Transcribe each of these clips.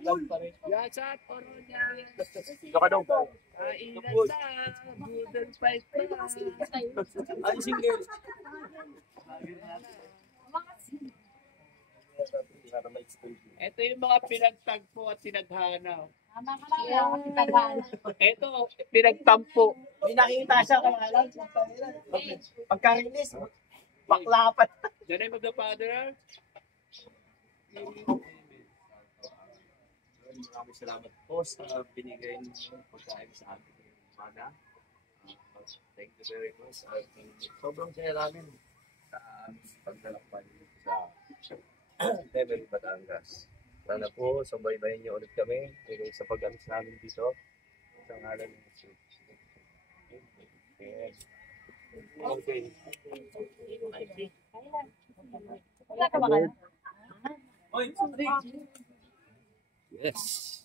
Vlog pa rin. Yasa, Poronya. Ito ka daw. Kailan na, Budol Fight na. Ano single? Ito yung mga pinagtagpo at sinaghanap. Tama ka lang. Ito, pinagtampo. May nakita siya kaya alam. Pagka-release, baklapan. The name of the Father. Maraming salamat po sa binigay niyo pagkain sa amin ngayong umaga. Thank you very much. Sobrang saya namin sa paglalakbay sa Level Batangas. Sana po, subaybayan niyo ulit kami sa pag-alis namin dito. Sa ngalan ng Jesus. Okay. Wala ka ba kayo? Yes.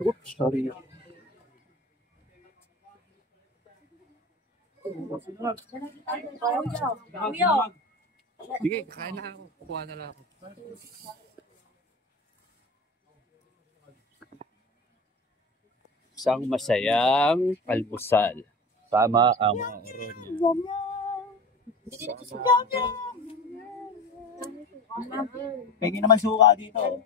Oops, sorry. Sige, kakain na ako. Kuha na lang ako. Isang masayang almusal. Sama ang mga Oronya. Pwede naman suka dito.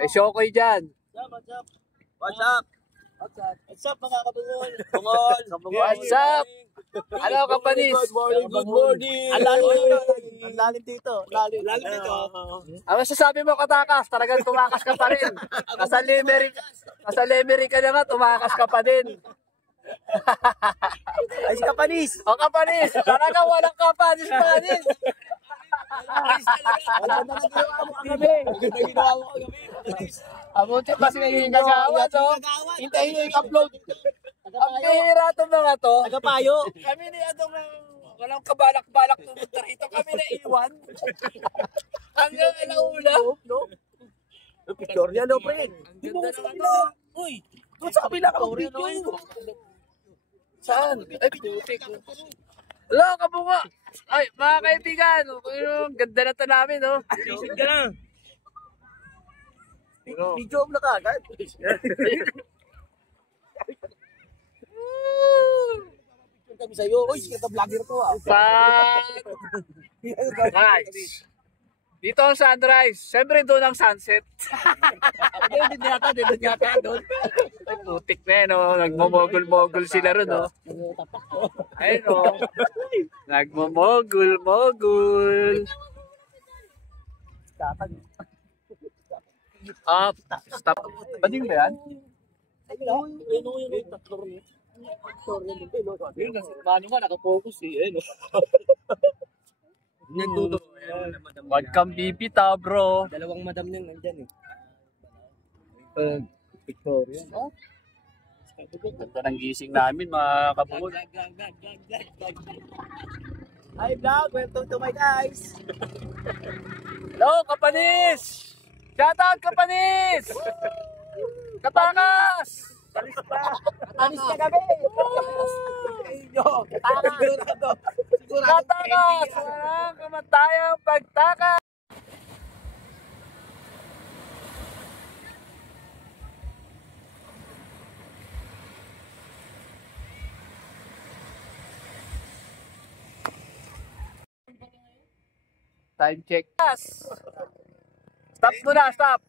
May shokoy dyan. What's up? What's up mga kabungol? Bungol! What's up? Hello, Kapanis. Good morning! Ang lalim dito. Lalim dito. Ano sasabi mo, Katakas? Talagang tumakas ka pa rin. Nasa Limerick ka na nga, tumakas ka pa din. Ay, si Kapanis! O, Kapanis! Talagang walang Kapanis pa din. Wala na nagagawa mo kagabi. Ganda ginawa mo kagabi. Abuti pa sila yung nagawa, no? Hintayin nyo yung upload. Ang pihira itong mga to. Tagapayo. Kami ni Adong walang kabalak-balak tumunta rito. Kami na iwan. Hanggang alauna. No? Picture niya, no, pre? Ang ganda ng ano. Uy! Doon sa kabila ka mag-video. Saan? Ay, pinutik. Hello, kabunga! Ay, mga kaibigan, ang ganda na ito namin, no? Isip ka na. Video mo na kagad. Kami sa'yo. Uy, sikat na vlogger to ah. Nice. Dito ang sunrise. Siyempre doon ang sunset. Doon yata doon. Ay, putik na yun, no? Nagmomogul-mogul sila ron, no? Ayun, no? Nagmomogul-mogul. Up. Stop. Bading ba yan? Mano nga, nakapokus eh. Huwag kang bibita, bro. Dalawang madam niyang nandyan eh. Victoria. Oh? Ganda ng gising namin, mga kabungol. Hi vlog, welcome to my guys. Hello, Kapanis! Shout out, Kapanis! Katakas! Anis ka gabi. Katakas! Walang kamatayang pagtakas! Time check. Stop mo na, stop!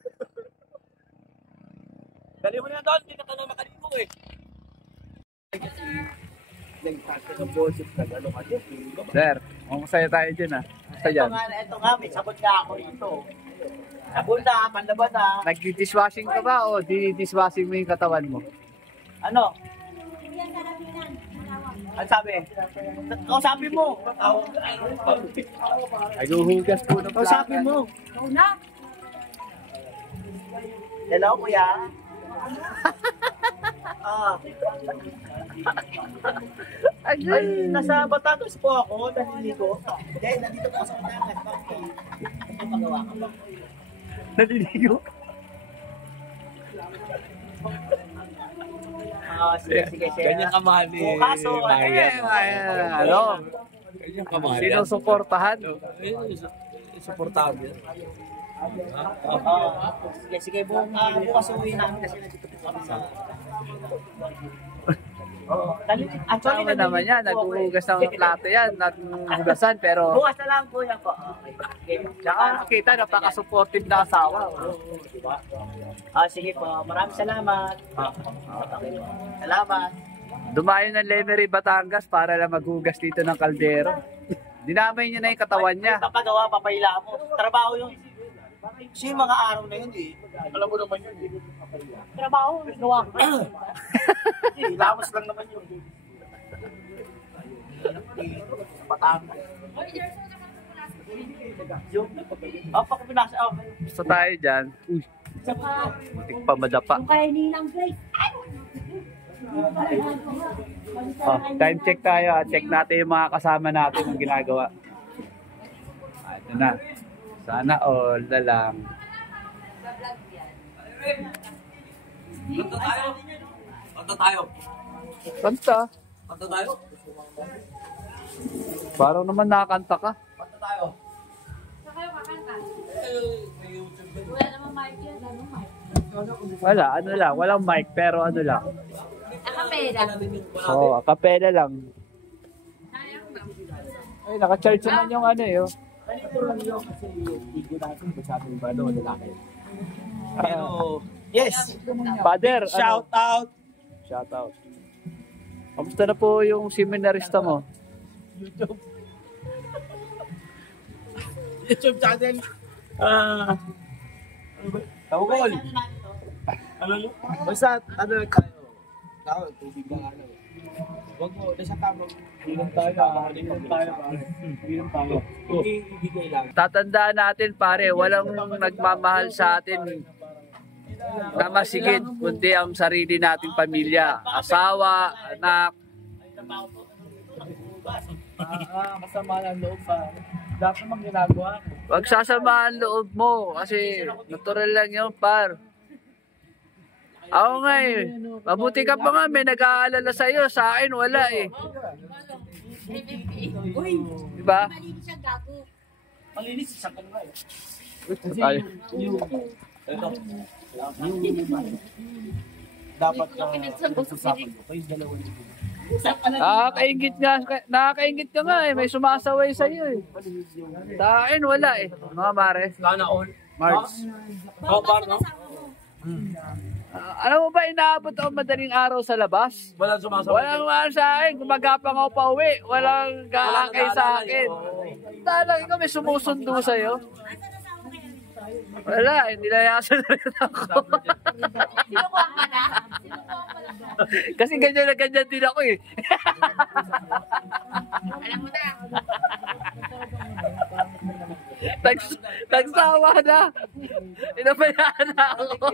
Dali mo na doon, hindi na ka na makaligo eh. Nagtasa ng boses na gano'n ka dyan. Sir, masaya tayo dyan ah. Masaya dyan. Ito nga, may sabon nga ako rito. Sabon na, panlaban na. Nag-dishwashing ka ba o di-dishwashing mo yung katawan mo? Ano? Ano sabi? Kausapin mo. Naghuhugas po ng Kausapin mo. Una. Hello, kuya. Ay, nasa Batangas po ako, naliligo. Hindi, nandito po ako sa Batangas. Bakit? Ano magawa ka ba? Naliligo? Sige, sige, sige. Ganyan kamahal ni Kaso, ano? Ganyan kamahal. Sinusuportahan. Suportable. Sige, sige. Bukas uwi namin kasi nandito po kami sa... Actually, Tama naman yan. Naghuhugas ng plato yan. Naghugasan pero... Bukas na lang po yan po. Okay. Tsaka nakita, napaka-supportive na asawa. Sige po. Maraming salamat. Salamat. Dumayo ng Lemery, Batangas para lang maghugas dito ng kaldero. Dinamay niya na yung katawan niya. Papagawa, papahila mo. Trabaho yun. Kasi yung mga araw na yun eh. Alam mo naman yun eh. Trabaho, gawa ko. Lamas lang naman yun. Batangas. Pakapinasa. Gusto tayo dyan. Uy, butik pa madapa. Yung kay Ninang Grace. Time check tayo. Check natin yung mga kasama natin ang ginagawa. Ito na. Sana all na lang. Kanta tayo. Kanta. Kanta tayo. Parang naman nakakanta ka. Kanta tayo. Saan kayo kakanta? Wala naman mic yan. Ano mic? Wala, ano lang. Walang mic pero ano lang. Akapela. Oo, akapela lang. Sayang na. Ay, naka-charge naman yung ano eh. Oh. Yes. Father, Shout out. Shout out. Kamusta na po yung seminarista mo? YouTube channel. Tawagol. Ano yun? Basta, ano tayo? Tao, tubig lang ano. Huwag mo, nasa tama. Ilan tayo. Ibigay lang. Tatandaan natin pare, walang nagmamahal sa atin na masigit, kundi ang sarili nating pamilya, asawa, anak. Kasama ng loob pa. Dapat mang ginagawa. Huwag sasamahan loob mo kasi natural lang yun par. Ako nga eh, mabuti ka pa nga, may nag-aalala sa'yo, sa akin wala eh. Uy, Diba? malinis siya gago. Malinis, isang ka nga eh. Ay, Dapat nakakaingit ka nga eh, may sumasaway sa'yo eh. Sa akin wala eh, mga mare. Sana all. Mars. Par, no? Alam mo ba, inaabot ako madaling araw sa labas? Walang sumasaway. Walang mahal sa akin, gumagapang ako pa uwi, walang gaakay sa akin. Talagang ikaw may sumusundo sa'yo. Wala, hindi layasan na rin ako. Sinukuha ka na? Sinukuha ka na. Kasi ganyan na ganyan din ako eh. Alam mo na. Nagsawa na. Inabayaan na ako.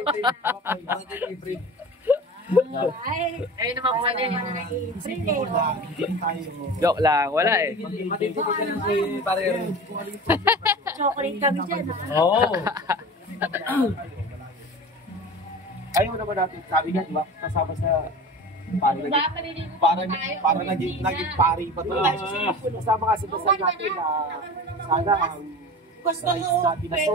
Ay naman kung ano yung Joke lang, wala eh. chocolate kami dyan. Oo. ayaw naman natin, sabi nga, diba? Kasama sa para naging pari pa to. Kasama nga sa dasal natin na sana ang gusto natin na so